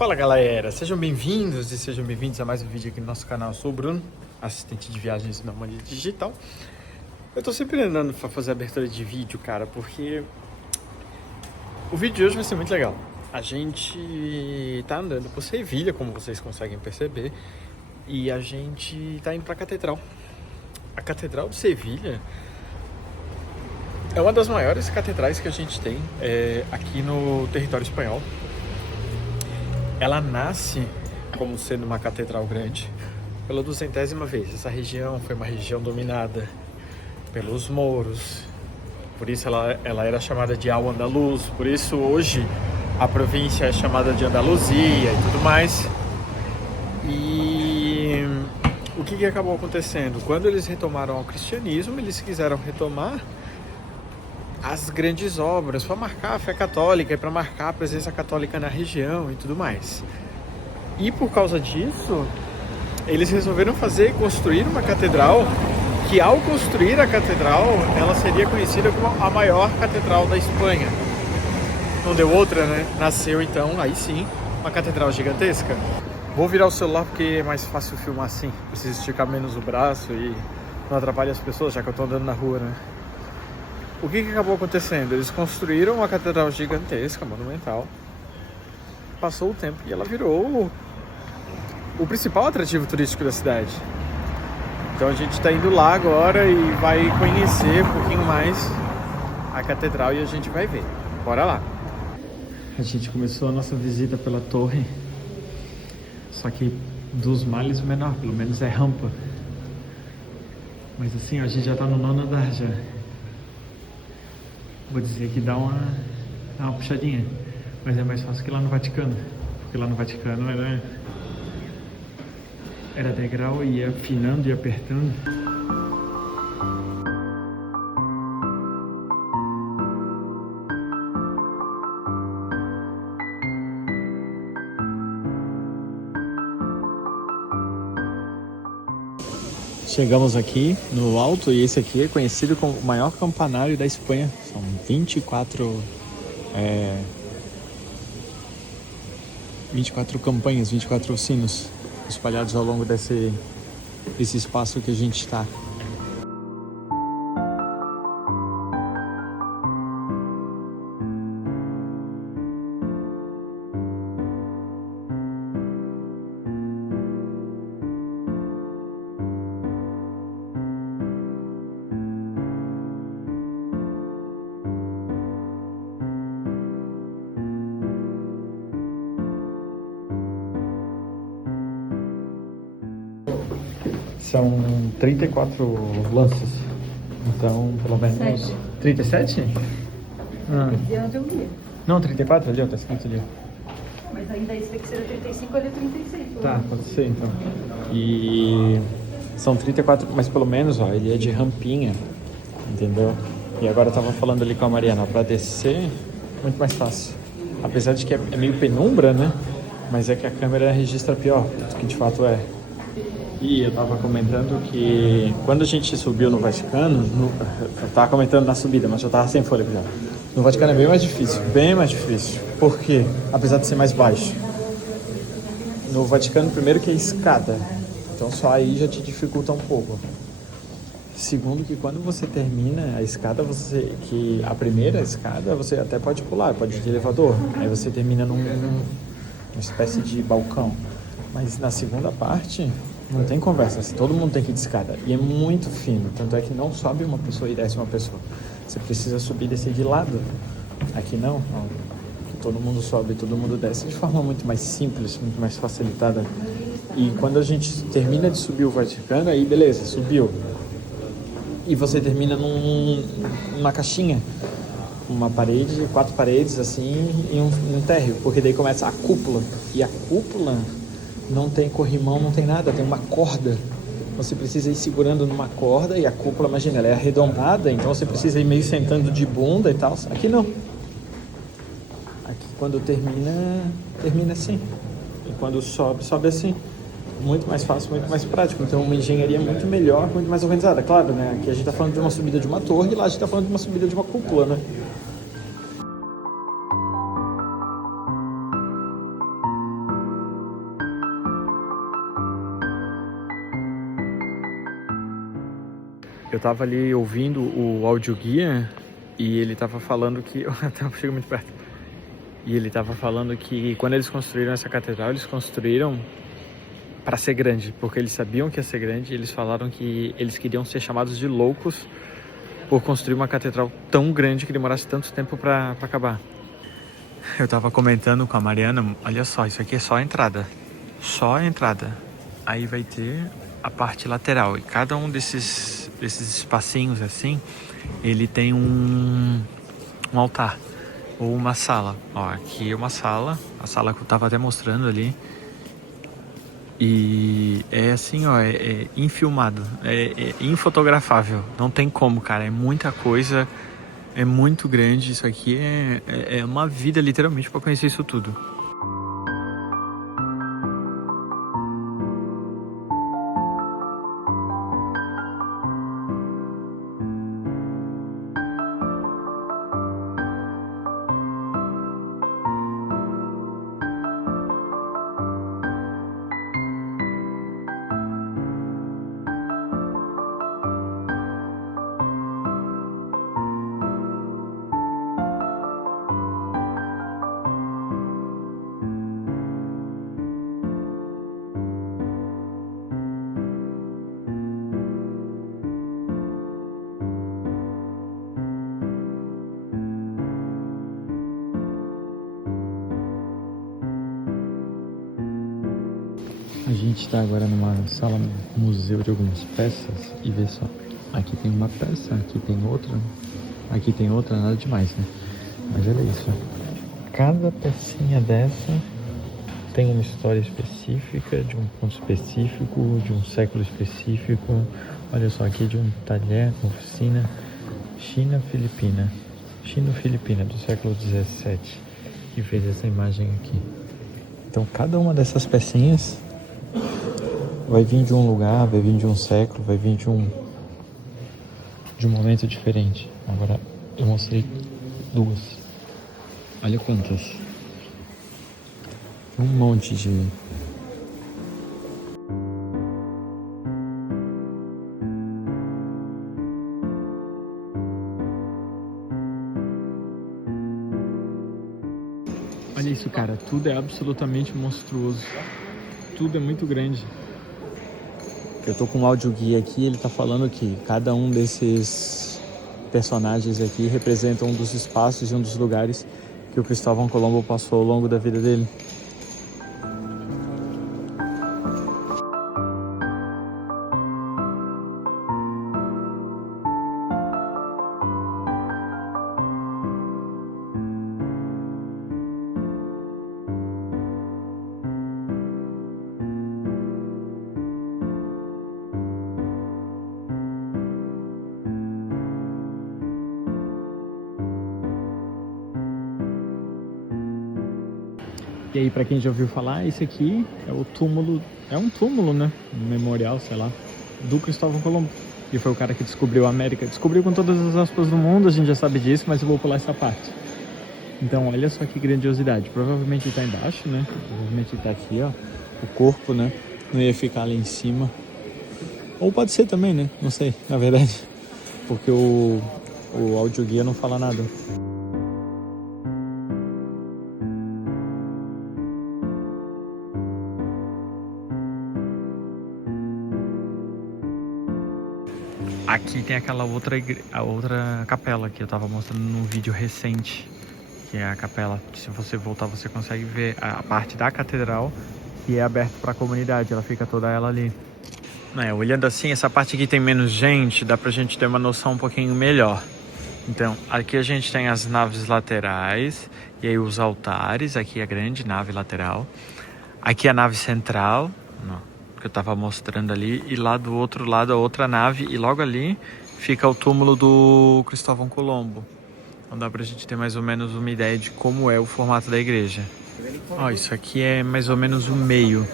Fala galera, sejam bem-vindos e sejam bem-vindos a mais um vídeo aqui no nosso canal. Eu sou o Bruno, assistente de viagens da Nômade Digital. Eu tô sempre andando pra fazer abertura de vídeo, cara, porque o vídeo de hoje vai ser muito legal. A gente tá andando por Sevilha, como vocês conseguem perceber, e a gente tá indo pra Catedral. A Catedral de Sevilha é uma das maiores catedrais que a gente tem aqui no território espanhol. Ela nasce como sendo uma catedral grande pela 200ª vez. Essa região foi uma região dominada pelos mouros, por isso ela era chamada de Al-Andalus, por isso hoje a província é chamada de Andaluzia e tudo mais. E o que acabou acontecendo? Quando eles retomaram o cristianismo, eles quiseram retomar as grandes obras para marcar a fé católica e para marcar a presença católica na região e tudo mais. E por causa disso, eles resolveram construir uma catedral que, ao construir a catedral, ela seria conhecida como a maior catedral da Espanha. Não deu outra, né? Nasceu então, aí sim, uma catedral gigantesca. Vou virar o celular porque é mais fácil filmar assim. Preciso esticar menos o braço e não atrapalha as pessoas, já que eu tô andando na rua, né? O que acabou acontecendo? Eles construíram uma catedral gigantesca, monumental. Passou o tempo e ela virou o principal atrativo turístico da cidade. Então a gente está indo lá agora e vai conhecer um pouquinho mais a catedral e a gente vai ver. Bora lá! A gente começou a nossa visita pela torre, só que dos males o menor, pelo menos é rampa. Mas assim, ó, a gente já está no 9º andar já. Vou dizer que dá uma puxadinha, mas é mais fácil que lá no Vaticano, porque lá no Vaticano era degrau e ia afinando e apertando. Chegamos aqui no alto e esse aqui é conhecido como o maior campanário da Espanha. São 24 campanhas, 24 sinos espalhados ao longo desse espaço que a gente está. São 34 lanças, então pelo menos... 7. 37? Não, 34 ali, ó, tá escrito ali. Mas ainda isso tem que ser 35 ou 36. Tá, pode ser então. E são 34, mas pelo menos, ó, ele é de rampinha, entendeu? E agora eu tava falando ali com a Mariana, pra descer, muito mais fácil. Apesar de que é meio penumbra, né? Mas é que a câmera registra pior, do que de fato é. E eu tava comentando que quando a gente subiu no Vaticano, eu tava comentando na subida, mas eu tava sem fôlego já. No Vaticano é bem mais difícil. Por quê? Apesar de ser mais baixo. No Vaticano, primeiro que é escada, então só aí já te dificulta um pouco. Segundo que quando você termina a escada, a primeira escada você até pode pular, pode ir de elevador. Aí você termina numa espécie de balcão. Mas na segunda parte... não tem conversa, todo mundo tem que ir de escada. E é muito fino, tanto é que não sobe uma pessoa e desce uma pessoa. Você precisa subir e descer de lado. Aqui não. Todo mundo sobe, todo mundo desce de forma muito mais simples, muito mais facilitada. E quando a gente termina de subir o Vaticano, aí beleza, subiu. E você termina numa caixinha. Uma parede, 4 paredes assim, e um térreo. Porque daí começa a cúpula. E a cúpula... não tem corrimão, não tem nada, tem uma corda. Você precisa ir segurando numa corda e a cúpula, imagina, ela é arredondada, então você precisa ir meio sentando de bunda e tal. Aqui não. Aqui quando termina assim. E quando sobe assim. Muito mais fácil, muito mais prático. Então uma engenharia muito melhor, muito mais organizada. Claro, né? Aqui a gente tá falando de uma subida de uma torre e lá a gente tá falando de uma subida de uma cúpula, né? Eu tava ali ouvindo o audioguia e ele tava falando que... Até eu chego muito perto. E ele tava falando que quando eles construíram essa catedral, eles construíram para ser grande, porque eles sabiam que ia ser grande, e eles falaram que eles queriam ser chamados de loucos por construir uma catedral tão grande que demorasse tanto tempo para acabar. Eu tava comentando com a Mariana, olha só, isso aqui é só a entrada. Só a entrada. Aí vai ter a parte lateral, e cada um desses espacinhos assim, ele tem um altar ou uma sala. Ó, aqui é uma sala, a sala que eu tava até mostrando ali. E é assim, ó, é infilmado, é infotografável, não tem como, cara, é muita coisa, é muito grande, isso aqui é uma vida literalmente para conhecer isso tudo. A gente está agora numa sala museu de algumas peças e vê só, aqui tem uma peça, aqui tem outra, nada demais, né? Mas olha isso, cada pecinha dessa tem uma história específica, de um ponto específico, de um século específico. Olha só, aqui de um talher, oficina Chino-Filipina do século 17, que fez essa imagem aqui. Então cada uma dessas pecinhas vai vir de um lugar, vai vir de um século, vai vir de um momento diferente. Agora eu mostrei duas. Olha quantas. Um monte de... Olha isso, cara. Tudo é absolutamente monstruoso. Tudo é muito grande. Eu tô com um audioguia aqui, ele tá falando que cada um desses personagens aqui representa um dos espaços e um dos lugares que o Cristóvão Colombo passou ao longo da vida dele. E aí, pra quem já ouviu falar, esse aqui é o túmulo, é um túmulo, né? Um memorial, sei lá, do Cristóvão Colombo. E foi o cara que descobriu a América. Descobriu com todas as aspas do mundo, a gente já sabe disso, mas eu vou pular essa parte. Então, olha só que grandiosidade. Provavelmente ele tá embaixo, né? Provavelmente ele tá aqui, ó. O corpo, né? Não ia ficar ali em cima. Ou pode ser também, né? Não sei, na verdade. Porque o audioguia não fala nada. Aqui tem aquela a outra capela que eu tava mostrando num vídeo recente, que é a capela. Se você voltar, você consegue ver a parte da catedral que é aberta para a comunidade. Ela fica toda ela ali. Olhando assim, essa parte aqui tem menos gente, dá pra gente ter uma noção um pouquinho melhor. Então, aqui a gente tem as naves laterais e aí os altares. Aqui a grande nave lateral. Aqui a nave central, que eu tava mostrando ali, e lá do outro lado a outra nave, e logo ali fica o túmulo do Cristóvão Colombo. Então dá pra gente ter mais ou menos uma ideia de como é o formato da igreja. Ó, isso aqui é mais ou menos o meio.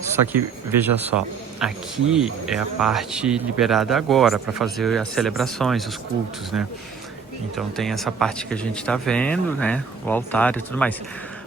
Só que veja só, aqui é a parte liberada agora para fazer as celebrações, os cultos, né? Então tem essa parte que a gente tá vendo, né? O altar e tudo mais.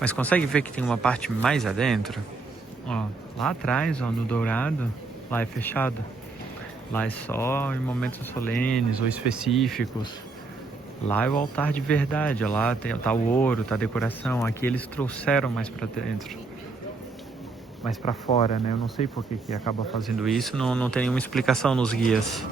Mas consegue ver que tem uma parte mais adentro? Ó, lá atrás, ó, no dourado, lá é fechado. Lá é só em momentos solenes ou específicos. Lá é o altar de verdade, lá tá o ouro, tá a decoração. Aqui eles trouxeram mais pra dentro, mais pra fora, né? Eu não sei por que acaba fazendo isso, não tem nenhuma explicação nos guias.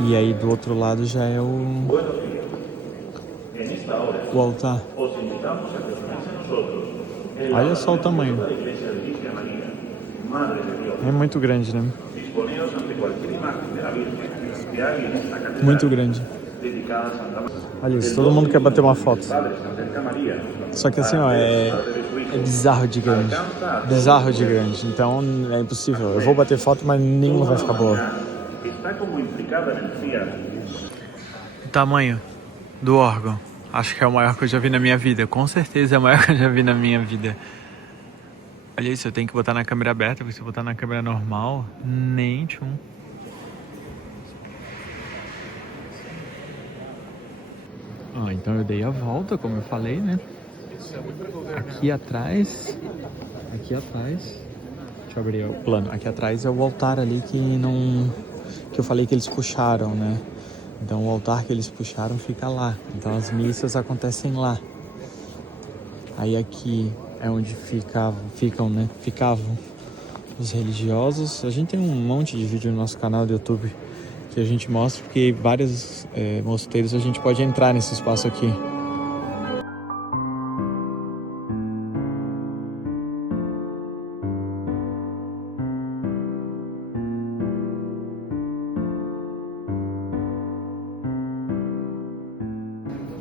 E aí do outro lado já é o altar. Olha só o tamanho. É muito grande, né? Muito grande. Olha isso, todo mundo quer bater uma foto. Só que assim, ó, é bizarro de grande. Bizarro de grande. Então é impossível. Eu vou bater foto, mas nenhuma vai ficar boa. O tamanho do órgão. Acho que é o maior que eu já vi na minha vida. Com certeza é o maior que eu já vi na minha vida. Olha isso, eu tenho que botar na câmera aberta, porque se eu botar na câmera normal, nem tchum. Então eu dei a volta, como eu falei, né? Aqui atrás, deixa eu abrir o plano. Aqui atrás é o altar ali que eu falei que eles puxaram, né? Então o altar que eles puxaram fica lá. Então as missas acontecem lá. Aí aqui é onde ficavam os religiosos. A gente tem um monte de vídeo no nosso canal do YouTube que a gente mostra, porque vários mosteiros a gente pode entrar nesse espaço aqui.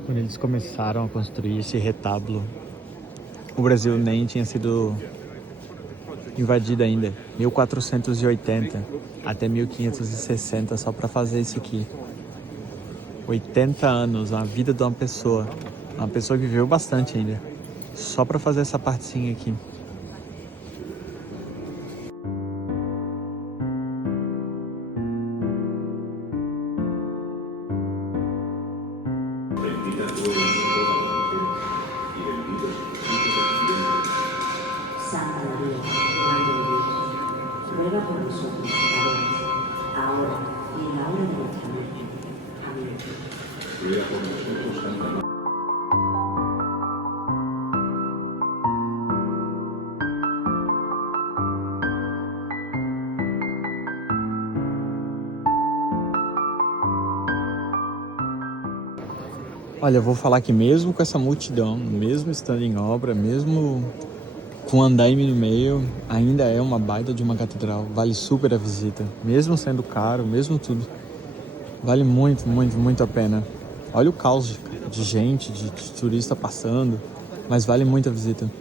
Quando eles começaram a construir esse retábulo, o Brasil nem tinha sido invadido ainda. 1480 até 1560 só para fazer isso aqui. 80 anos, a vida de uma pessoa que viveu bastante ainda, só para fazer essa partezinha aqui. Santa María, Madre de Dios, ruega por nosotros pecadores, ahora y en la hora de nuestra muerte. Amén. Ruega por nosotros, Santa María. Olha, eu vou falar que mesmo com essa multidão, mesmo estando em obra, mesmo com andaime no meio, ainda é uma baita de uma catedral. Vale super a visita. Mesmo sendo caro, mesmo tudo. Vale muito, muito, muito a pena. Olha o caos de gente, de turista passando. Mas vale muito a visita.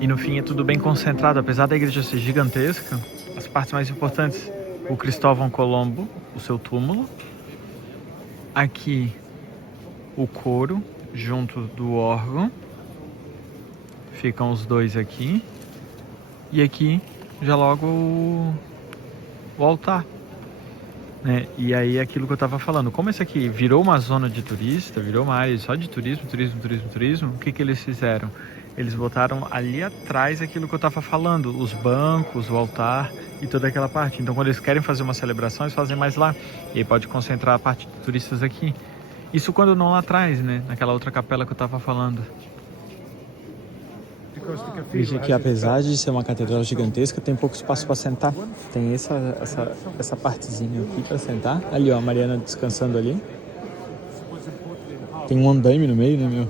E no fim é tudo bem concentrado, apesar da igreja ser gigantesca, as partes mais importantes, o Cristóvão Colombo, o seu túmulo, aqui o coro junto do órgão, ficam os dois aqui, e aqui já logo o altar. né? E aí aquilo que eu tava falando, como esse aqui virou uma zona de turista, virou uma área só de turismo, o que eles fizeram? Eles botaram ali atrás aquilo que eu tava falando, os bancos, o altar e toda aquela parte. Então quando eles querem fazer uma celebração, eles fazem mais lá. E aí pode concentrar a parte de turistas aqui. Isso quando não lá atrás, né? Naquela outra capela que eu tava falando. Veja que apesar de ser uma catedral gigantesca, tem pouco espaço para sentar. Tem essa partezinha aqui para sentar. Ali, ó, a Mariana descansando ali. Tem um andaime no meio, né, meu?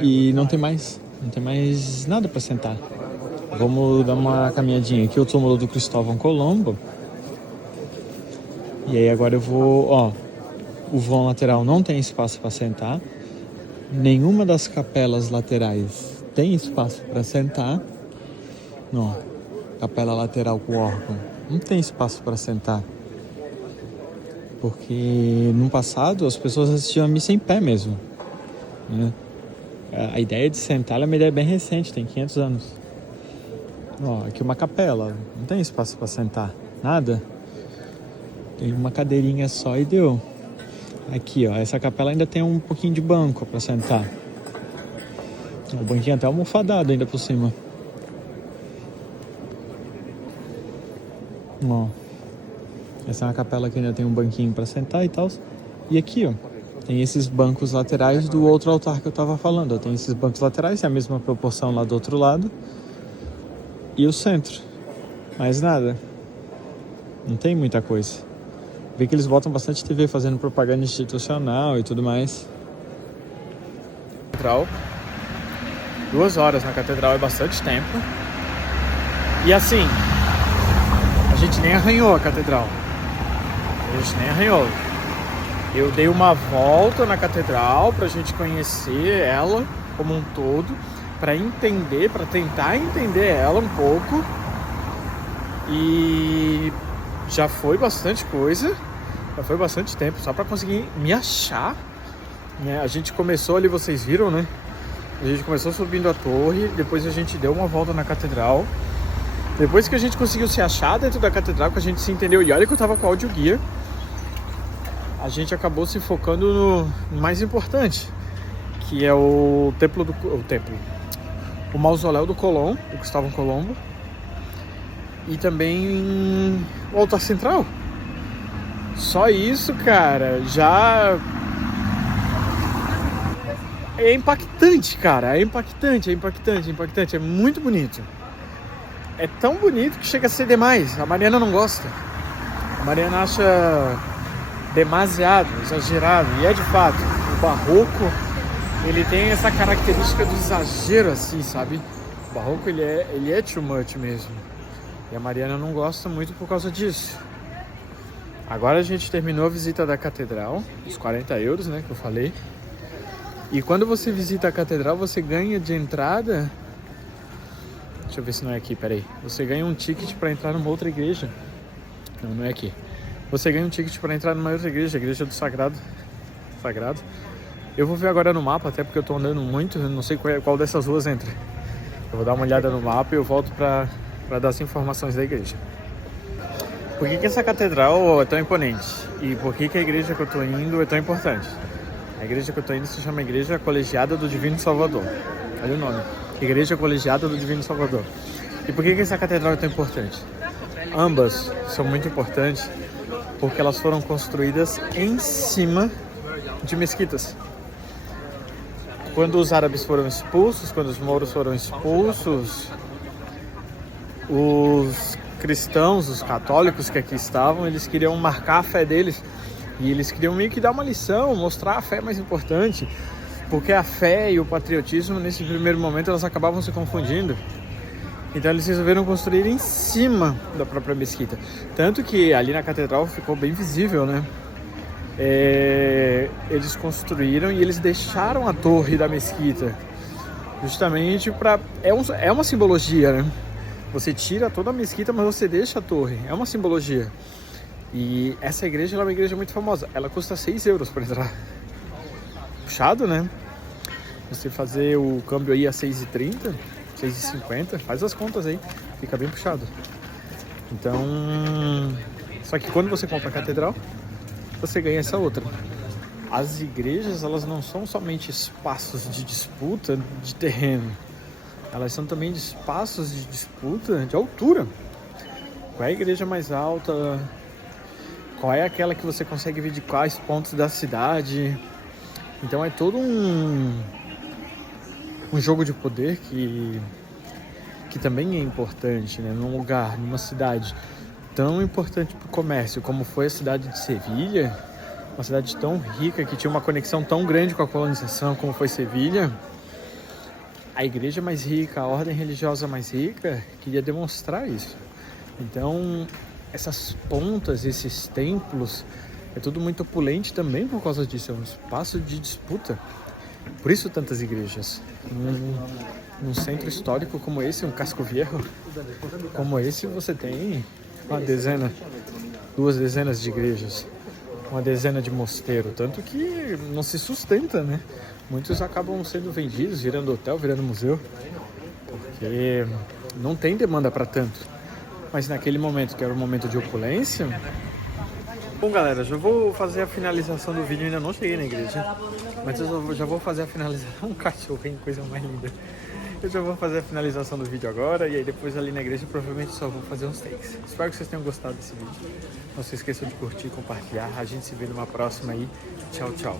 E não tem mais nada para sentar. Vamos dar uma caminhadinha aqui, o túmulo do Cristóvão Colombo. E aí agora eu vou, ó, o vão lateral não tem espaço para sentar. Nenhuma das capelas laterais tem espaço para sentar. Não, capela lateral com órgão não tem espaço para sentar. Porque no passado as pessoas assistiam a missa em pé mesmo, né? A ideia de sentar é uma ideia bem recente, tem 500 anos. Ó, aqui uma capela, não tem espaço para sentar, nada. Tem uma cadeirinha só e deu. Aqui, ó, essa capela ainda tem um pouquinho de banco para sentar. O banquinho até almofadado ainda por cima. Ó. Essa é uma capela que ainda tem um banquinho para sentar e tal. E aqui, ó, tem esses bancos laterais do outro altar que eu tava falando. Ó. Tem esses bancos laterais, é a mesma proporção lá do outro lado. E o centro. Mais nada. Não tem muita coisa. Vê que eles botam bastante TV fazendo propaganda institucional e tudo mais. Catedral. 2 horas na catedral é bastante tempo. E assim, a gente nem arranhou a catedral. A gente nem arranhou. Eu dei uma volta na catedral pra gente conhecer ela como um todo, pra entender, pra tentar entender ela um pouco. E já foi bastante coisa, já foi bastante tempo, só pra conseguir me achar, né? A gente começou ali, vocês viram, né? A gente começou subindo a torre, depois a gente deu uma volta na catedral. Depois que a gente conseguiu se achar dentro da catedral, que a gente se entendeu, e olha que eu tava com o audioguia, a gente acabou se focando no mais importante, que é o mausoléu do Colombo, do Cristóvão Colombo, e também o altar central. Só isso, cara, já é impactante, cara, é impactante, é muito bonito. É tão bonito que chega a ser demais. A Mariana não gosta. A Mariana acha demasiado, exagerado. E é de fato, o barroco, ele tem essa característica do exagero assim, sabe? O barroco, ele é too much mesmo. E a Mariana não gosta muito por causa disso. Agora a gente terminou a visita da catedral, os 40 euros, né, que eu falei. E quando você visita a catedral, você ganha de entrada... Deixa eu ver se não é aqui, peraí. Você ganha um ticket para entrar numa outra igreja. Não, não é aqui. Você ganha um ticket para entrar numa outra igreja, a igreja do Sagrado. Eu vou ver agora no mapa, até porque eu tô andando muito, eu não sei qual dessas ruas entra. Eu vou dar uma olhada no mapa e eu volto para dar as informações da igreja. Por que essa catedral é tão imponente? E por que a igreja que eu tô indo é tão importante? A igreja que eu tô indo se chama Igreja Colegiada do Divino Salvador. Olha o nome. Igreja Colegiada do Divino Salvador. E por que essa catedral é tão importante? Ambas são muito importantes porque elas foram construídas em cima de mesquitas. Quando os árabes foram expulsos, quando os mouros foram expulsos, os cristãos, os católicos que aqui estavam, eles queriam marcar a fé deles. E eles queriam meio que dar uma lição, mostrar a fé mais importante. Porque a fé e o patriotismo, nesse primeiro momento, elas acabavam se confundindo. Então eles resolveram construir em cima da própria mesquita. Tanto que ali na catedral ficou bem visível, né? Eles construíram e eles deixaram a torre da mesquita. Justamente para... É uma simbologia, né? Você tira toda a mesquita, mas você deixa a torre. É uma simbologia. E essa igreja ela é uma igreja muito famosa. Ela custa 6 euros para entrar. Puxado, né? Você fazer o câmbio aí a 6,30, 6,50, faz as contas aí, fica bem puxado. Então, Só que quando você compra a catedral, você ganha essa outra. As igrejas, elas não são somente espaços de disputa de terreno. Elas são também de espaços de disputa de altura. Qual é a igreja mais alta? Qual é aquela que você consegue ver de quais pontos da cidade? Então é todo um jogo de poder que também é importante, né? Num lugar, numa cidade tão importante para o comércio como foi a cidade de Sevilha, uma cidade tão rica que tinha uma conexão tão grande com a colonização como foi Sevilha, a igreja mais rica, a ordem religiosa mais rica queria demonstrar isso. Então essas pontas, esses templos, é tudo muito opulente também por causa disso, é um espaço de disputa. Por isso tantas igrejas. Num centro histórico como esse, um casco viejo como esse, você tem uma dezena, 2 dezenas de igrejas, uma dezena de mosteiros, tanto que não se sustenta, né? Muitos acabam sendo vendidos, virando hotel, virando museu, porque não tem demanda para tanto. Mas naquele momento, que era um momento de opulência... Bom, galera, já vou fazer a finalização do vídeo. Ainda não cheguei na igreja, mas eu já vou fazer a finalização. Um cachorrinho, coisa mais linda. Eu já vou fazer a finalização do vídeo agora. E aí depois ali na igreja provavelmente só vou fazer uns takes. Espero que vocês tenham gostado desse vídeo. Não se esqueçam de curtir e compartilhar. A gente se vê numa próxima aí. Tchau, tchau.